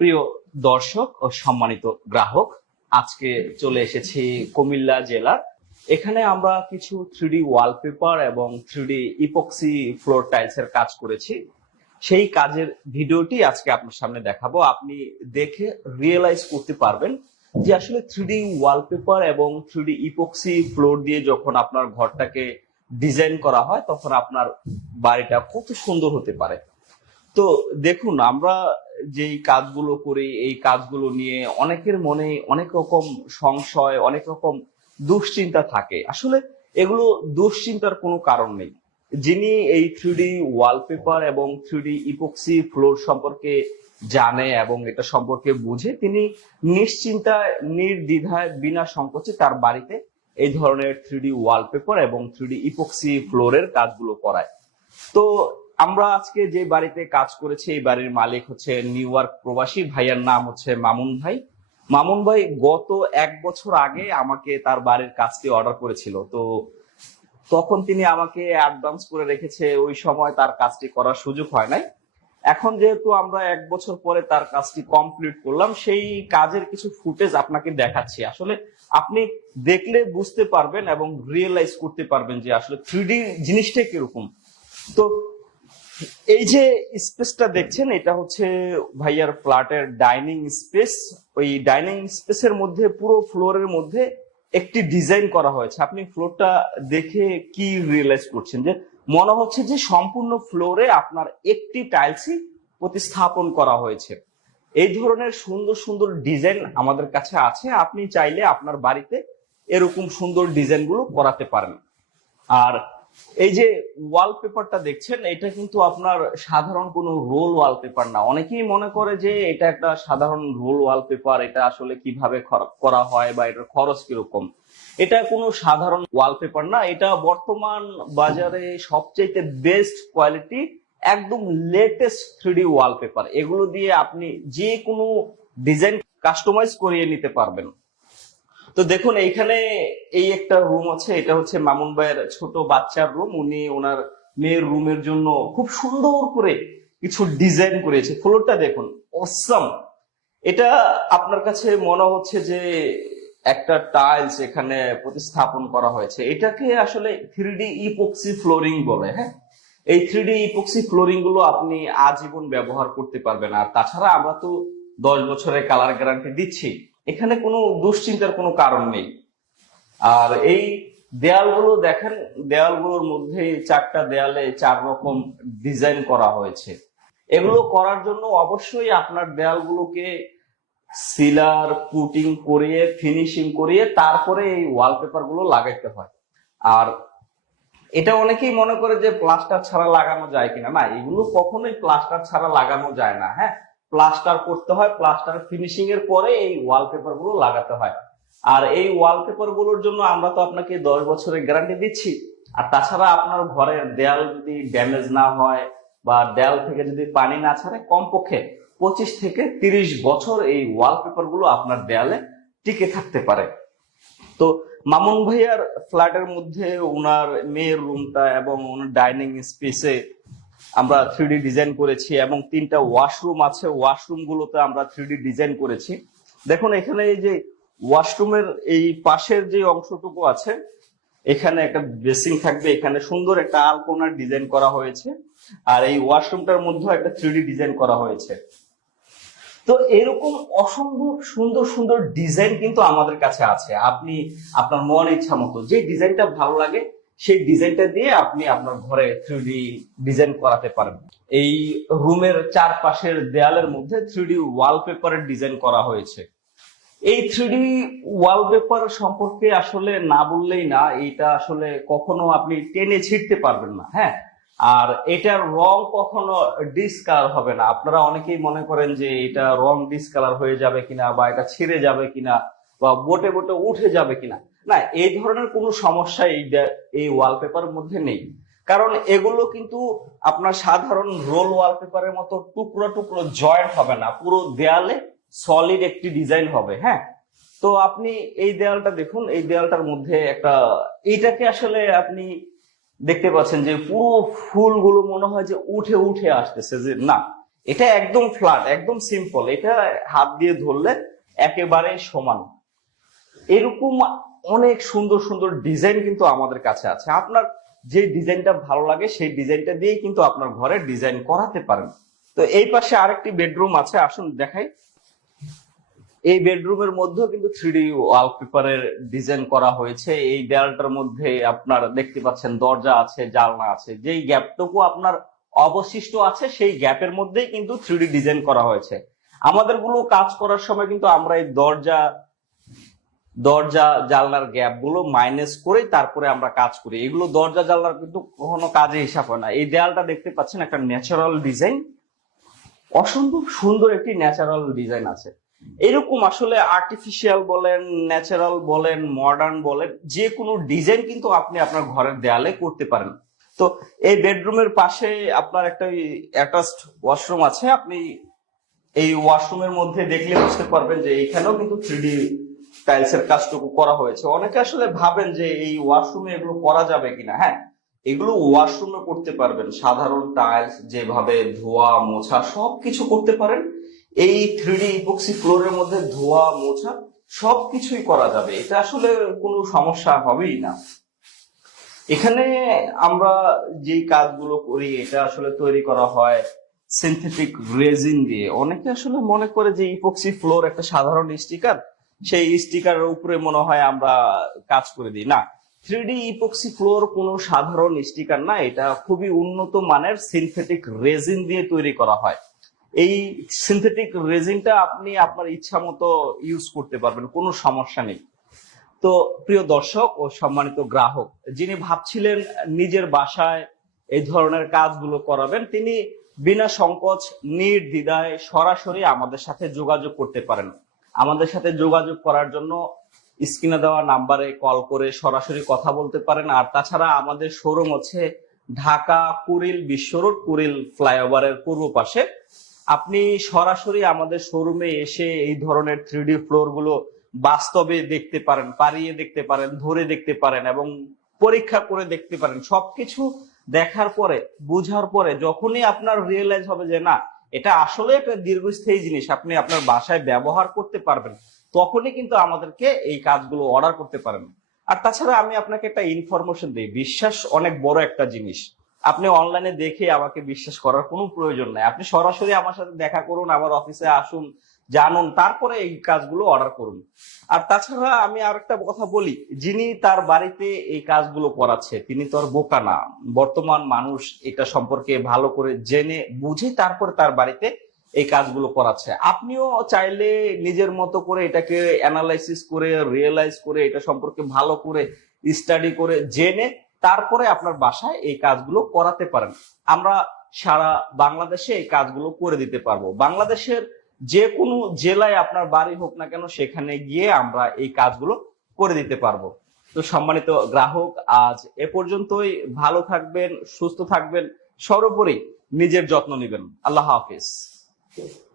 প্রিয় দর্শক ও সম্মানিত গ্রাহক, আজকে চলে এসেছি কুমিল্লা জেলার। এখানে আমরা কিছু 3D ওয়ালপেপার এবং 3D ইপক্সি ফ্লোর টাইলস এর কাজ করেছি। সেই কাজের ভিডিওটি আজকে আপনার সামনে দেখাবো। আপনি দেখে রিয়েলাইজ করতে পারবেন যে আসলে 3D ওয়ালপেপার এবং 3D ইপক্সি ফ্লোর দিয়ে যখন আপনার ঘরটাকে ডিজাইন করা হয় তখন আপনার বাড়িটা কত সুন্দর হতে পারে। তো দেখুন, আমরা যেই কাজগুলো করি এই কাজগুলো নিয়ে অনেকের মনে অনেক রকম সংশয়, অনেক রকম দুশ্চিন্তা থাকে। আসলে এগুলো দুশ্চিন্তার কোনো কারণ নেই। যিনি এই 3D ওয়ালপেপার এবং 3D ইপক্সি ফ্লোর সম্পর্কে জানে এবং এটা সম্পর্কে বুঝে, তিনি নিশ্চিন্তায় নির্দ্বিধায় বিনা সংকোচে তার বাড়িতে এই ধরনের 3D ওয়ালপেপার এবং 3D ইপক্সি ফ্লোরের কাজগুলো করায়। তো আমরা আজকে যে বাড়িতে কাজ করেছি এই বাড়ির মালিক হচ্ছে নিউ ইয়র্ক প্রবাসী, ভাইয়ার নাম হচ্ছে মামুন ভাই। মামুন ভাই গত 1 বছর আগে আমাকে তার বাড়ির কাজটি অর্ডার করেছিল। তো তখন তিনি আমাকে অ্যাডভান্স করে রেখেছে, ওই সময় তার কাজটি করার সুযোগ হয় নাই। এখন যেহেতু আমরা 1 বছর পরে তার কাজটি কমপ্লিট করলাম, সেই কাজের কিছু ফুটেজ আপনাকে দেখাচ্ছি। আসলে আপনি দেখলে বুঝতে পারবেন এবং রিয়েলাইজ করতে পারবেন যে আসলে 3D জিনিসটা কিরকম। তো এই যে স্পেসটা দেখছেন, এটা হচ্ছে ভাইয়ার ফ্ল্যাটের ডাইনিং স্পেস। ওই ডাইনিং স্পেসের মধ্যে পুরো ফ্লোরের মধ্যে একটি ডিজাইন করা হয়েছে। আপনি ফ্লোরটা দেখে কি রিয়েলাইজ করছেন যে মনে হচ্ছে যে সম্পূর্ণ ফ্লোরে আপনার একটি টাইলসই প্রতিস্থাপন করা হয়েছে। এই ধরনের সুন্দর সুন্দর ডিজাইন আমাদের কাছে আছে। আপনি চাইলে আপনার বাড়িতে এরকম সুন্দর ডিজাইনগুলো করাতে পারেন। আর এই যে ওয়ালপেপারটা দেখছেন, এটা কিন্তু আপনার সাধারণ কোনো রোল ওয়ালপেপার না। অনেকেই মনে করে যে এটা একটা সাধারণ রোল ওয়ালপেপার, এটা আসলে কিভাবে করা হয় বা এটার খরচ কিরকম। এটা কোনো সাধারণ ওয়ালপেপার না, এটা বর্তমান বাজারে সবচেয়ে বেস্ট কোয়ালিটি, একদম লেটেস্ট 3D ওয়ালপেপার। এগুলো দিয়ে আপনি যে কোনো ডিজাইন কাস্টমাইজ করিয়ে নিতে পারবেন। তো দেখুন, এইখানে এই একটা রুম আছে, এটা হচ্ছে মামুন ভাইয়ের ছোট বাচ্চার রুম। উনি ওনার মেয়ের রুমের জন্য খুব সুন্দর করে কিছু ডিজাইন করেছে। ফ্লোরটা দেখুন, অসাম। এটা আপনার কাছে মনে হচ্ছে যে একটা টাইলস এখানে প্রতিস্থাপন করা হয়েছে। এটাকে আসলে 3D ইপক্সি ফ্লোরিং বলে। হ্যাঁ, এই 3D ইপক্সি ফ্লোরিং গুলো আপনি আজীবন ব্যবহার করতে পারবেন। আর তাছাড়া আমরা তো 10 বছরের কালার গ্যারান্টি দিচ্ছি, এখানে কোনো দুশ্চিন্তার কোনো কারণ নেই। আর এই দেয়ালগুলো দেখেন, দেয়ালগুলোর মধ্যে 4টা দেয়ালে 4 রকম ডিজাইন করা হয়েছে। এগুলো করার জন্য অবশ্যই আপনার দেয়ালগুলোকে সিলার পুটিং করিয়ে ফিনিশিং করিয়ে তারপরে এই ওয়ালপেপার গুলো লাগাইতে হয়। আর এটা অনেকেই মনে করে যে প্লাস্টার ছাড়া লাগানো যায় কিনা। না, এগুলো কখনোই প্লাস্টার ছাড়া লাগানো যায় না। হ্যাঁ, প্লাস্টার করতে হয়, প্লাস্টার ফিনিশিং এর পরে এই ওয়ালপেপার গুলো লাগাতে হয়। আর এই ওয়ালপেপার গুলোর জন্য আমরা তো আপনাকে 10 বছরের গ্যারান্টি দিচ্ছি। আর তাছাড়া আপনার ঘরের দেয়াল যদি ড্যামেজ না হয় বা দেয়াল থেকে যদি পানি না ছাড়ে, কমপক্ষে 25 থেকে 30 বছর এই ওয়ালপেপার গুলো আপনার দেয়ালে টিকে থাকতে পারে। তো মামুন ভাইয়ার ফ্ল্যাটের মধ্যে ওনার মেয়ের রুমটা এবং ওনার ডাইনিং স্পেসে আমরা 3D ডিজাইন করেছি এবং 3টা ওয়াশরুম আছে। ওয়াশরুম গুলোতে আমরা 3D ডিজাইন করেছি। দেখুন, এখানে এই যে ওয়াশরুমের এই পাশের যে অংশটুকু আছে, এখানে একটা বেসিং থাকবে, এখানে সুন্দর একটা আলপনার ডিজাইন করা হয়েছে। আর এই ওয়াশরুমটার মধ্যে একটা 3D ডিজাইন করা হয়েছে। তো এরকম অসম্ভব সুন্দর সুন্দর ডিজাইন কিন্তু আমাদের কাছে আছে। আপনি আপনার মন ইচ্ছা মতো যে ডিজাইনটা ভালো লাগে সেই ডিজাইনটা দিয়ে আপনি আপনার ঘরে 3D ডিজাইন করাতে পারেন। এই রুমের চারপাশের দেয়ালের মধ্যে 3D ওয়ালপেপারের ডিজাইন করা হয়েছে। এই 3D ওয়ালপেপার সম্পর্কে আসলে না বললেই না, এটা আসলে কখনো আপনি টেনে ছিঁড়তে পারবেন না। হ্যাঁ, আর এটার রং কখনো ডিসকালার হবে না। আপনারা অনেকেই মনে করেন যে এটা রং ডিসকালার হয়ে যাবে কিনা বা এটা ছিঁড়ে যাবে কিনা বা বোটে বোটে উঠে যাবে কিনা। না, এই ধরনের কোনো সমস্যা এই ওয়ালপেপারের মধ্যে নেই। কারণ এগুলো কিন্তু আপনার সাধারণ রোল ওয়ালপেপারের মতো টুকরো টুকরো জয়েন্ট হবে না, পুরো দেয়ালে সলিড একটি ডিজাইন হবে। হ্যাঁ, তো আপনি এই দেয়ালটা দেখুন, এই দেয়ালটার মধ্যে একটা, এইটাকে আসলে আপনি দেখতে পাচ্ছেন যে পুরো ফুলগুলো মনে হয় যে উঠে উঠে আসতেছে। যে না, এটা একদম ফ্ল্যাট, একদম সিম্পল, এটা হাত দিয়ে ধরলে একেবারে সমান। এরকম অনেক সুন্দর সুন্দর ডিজাইন কিন্তু আমাদের কাছে আছে। আপনার যে ডিজাইনটা ভালো লাগে সেই ডিজাইনটা দিয়ে কিন্তু আপনার ঘরে ডিজাইন করাতে পারেন। তো এই পাশে আরেকটি বেডরুম আছে, আসুন দেখাই। এই বেডরুমের মধ্যেও কিন্তু 3D ওয়ালপেপারের ডিজাইন করা হয়েছে। এই দেয়ালটার মধ্যে আপনার দেখতে পাচ্ছেন দরজা আছে, জানলা আছে, যেই গ্যাপটুকু আপনার অবশিষ্ট আছে সেই গ্যাপের মধ্যেই কিন্তু 3D ডিজাইন করা হয়েছে। আমাদের গুলো কাজ করার সময় কিন্তু আমরা এই দরজা দরজা জানলার গ্যাপ গুলো মাইনাস করে তারপরে আমরা কাজ করি। এগুলো দরজা জানলার কিন্তু কখনো কাজে হিসাব হয় না। এই দেয়ালটা দেখতে পাচ্ছেন একটা ন্যাচারাল ডিজাইন, অসম্ভব সুন্দর একটি ন্যাচারাল ডিজাইন আছে। এরকম আসলে আর্টিফিশিয়াল বলেন, ন্যাচারাল বলেন, মডার্ন বলেন, যে কোনো ডিজাইন কিন্তু আপনি আপনার ঘরের দেয়ালে করতে পারেন। তো এই বেডরুমের পাশে আপনার একটা অ্যাটাচড ওয়াশরুম আছে। আপনি এই ওয়াশরুমের মধ্যে দেখলে বুঝতে পারবেন যে এখানেও কিন্তু 3D টাইলসের কাজটুকু করা হয়েছে। অনেকে আসলে ভাবেন যে এই ওয়াশরুমে এগুলো করা যাবে কিনা। হ্যাঁ, এগুলো ওয়াশরুমে করতে পারবেন। সাধারণ টাইলস যেভাবে ধোয়া মোছা সবকিছু করতে পারেন, এই 3D ইপক্সি ফ্লোরের মধ্যে ধোয়া মোছা সবকিছুই করা যাবে। এটা আসলে কোনো সমস্যা হবেই না। এখানে আমরা যেই কাজগুলো করি এটা আসলে তৈরি করা হয় সিনথেটিক রেজিন দিয়ে। অনেকে আসলে মনে করে যে ইপক্সি ফ্লোর একটা সাধারণ স্টিকার, সেই স্টিকারের উপরে মনে হয় আমরা কাজ করে দিই। না, 3D ইপক্সি ফ্লোর কোনো সাধারণ স্টিকার না, এটা খুবই উন্নত মানের সিনথেটিক রেজিন দিয়ে তৈরি করা হয়। এই সিনথেটিক রেজিনটা আপনি আপনার ইচ্ছা মতো ইউজ করতে পারবেন, কোনো সমস্যা নেই। তো প্রিয় দর্শক ও সম্মানিত গ্রাহক, যিনি ভাবছিলেন নিজের বাসায় এই ধরনের কাজগুলো করাবেন, তিনি বিনা সংকোচ নির্দ্বিধায় সরাসরি আমাদের সাথে যোগাযোগ করতে পারেন। আমাদের সাথে যোগাযোগ করার জন্য স্ক্রিনে দেওয়া নাম্বারে কল করে সরাসরি কথা বলতে পারেন। আর তাছাড়া আমাদের শোরুম হচ্ছে ঢাকা কুড়িল বিশ্ব রোড, কুড়িল ফ্লাইওভারের পূর্ব পাশে। আপনি সরাসরি আমাদের শোরুমে এসে এই ধরনের 3D ফ্লোর গুলো বাস্তবে দেখতে পারেন, পারিয়ে দেখতে পারেন, ধরে দেখতে পারেন এবং পরীক্ষা করে দেখতে পারেন। সবকিছু দেখার পরে, বুঝার পরে যখনই আপনার রিয়েলাইজ হবে যে না, এটা আসলে একটা দীর্ঘস্থায়ী জিনিস, আপনি আপনার বাসায় ব্যবহার করতে পারবেন, তখনই কিন্তু আমাদেরকে এই কাজগুলো অর্ডার করতে পারেন। আর তাছাড়া আমি আপনাকে একটা ইনফরমেশন দিই, বিশ্বাস অনেক বড় একটা জিনিস। আপনি অনলাইনে দেখে আমাকে বিশ্বাস করার কোনো প্রয়োজন নাই। আপনি সরাসরি আমার সাথে দেখা করুন, আমার অফিসে আসুন, জানুন, তারপরে এই কাজগুলো অর্ডার করুন। আর তাছাড়া আমি আর একটা কথা বলি, যিনি তার বাড়িতে এই কাজগুলো করাচ্ছে তিনি তো আর বোকা না। বর্তমান মানুষ এটা সম্পর্কে ভালো করে জেনে বুঝে তারপরে তার বাড়িতে এই কাজগুলো করাচ্ছে। আপনিও চাইলে নিজের মতো করে এটাকে অ্যানালাইসিস করে, রিয়েলাইজ করে, এটা সম্পর্কে ভালো করে স্টাডি করে জেনে তারপরে আপনার বাসায় এই কাজগুলো করাতে পারেন। আমরা সারা বাংলাদেশে এই কাজগুলো করে দিতে পারবো। বাংলাদেশের যে কোনো জেলায় আপনার বাড়ি হোক না কেন, সেখানে গিয়ে আমরা এই কাজগুলো করে দিতে পারবো। তো সম্মানিত গ্রাহক, আজ এ পর্যন্তই। ভালো থাকবেন, সুস্থ থাকবেন, সর্বোপরি নিজের যত্ন নেবেন। আল্লাহ হাফিজ।